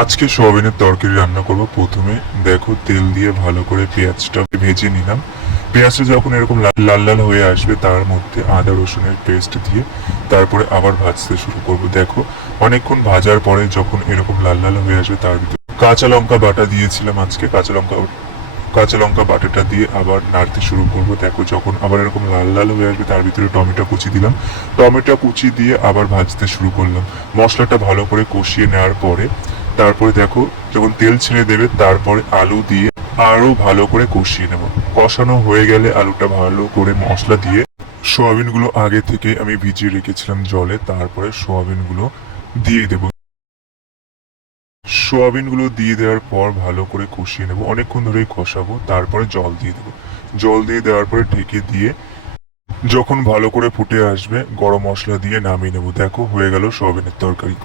আজকে সোয়াবিনের তরকারি রান্না করব। প্রথমে দেখো তেল দিয়ে ভালো করে পেঁয়াজটা ভেজে নিলাম। পেঁয়াজটা যখন এরকম লাল লাল লাল হয়ে আসবে তার মধ্যে আদা রসুনের পেস্ট দিয়ে তারপরে আবার ভাজতে শুরু করব। দেখো অনেকক্ষণ ভাজার পরে যখন এরকম লাল লাল হয়ে আসবে তার ভিতরে কাঁচা লঙ্কা বাটা দিয়েছিলাম। আজকে কাঁচা লঙ্কা বাটাটা দিয়ে আবার নাড়তে শুরু করব। দেখো যখন আবার এরকম লাল লাল হয়ে আসবে তার ভিতরে টমেটো কুচি দিলাম। টমেটো কুচি দিয়ে আবার ভাজতে শুরু করলাম। মশলাটা ভালো করে কষিয়ে নেওয়ার পরে তারপরে দেখো যখন তেল ছেড়ে দেবে তারপরে আলু দিয়ে আরো ভালো করে কষিয়ে নেব। কষানো হয়ে গেলে আলুটা ভালো করে মশলা দিয়ে সোয়াবিনগুলো আগে থেকে আমি ভিজিয়ে রেখেছিলাম জলে, তারপরে সোয়াবিনগুলো দিয়ে দেব। সোয়াবিনগুলো দিয়ে দেওয়ার পর ভালো করে কষিয়ে নেব, অনেকক্ষণ ধরেই কষাবো। তারপরে জল দিয়ে দেবো। জল দিয়ে দেওয়ার পরে ঢেকে দিয়ে যখন ভালো করে ফুটে আসবে গরম মশলা দিয়ে নামিয়ে নেব। দেখো হয়ে গেল সোয়াবিনের তরকারি।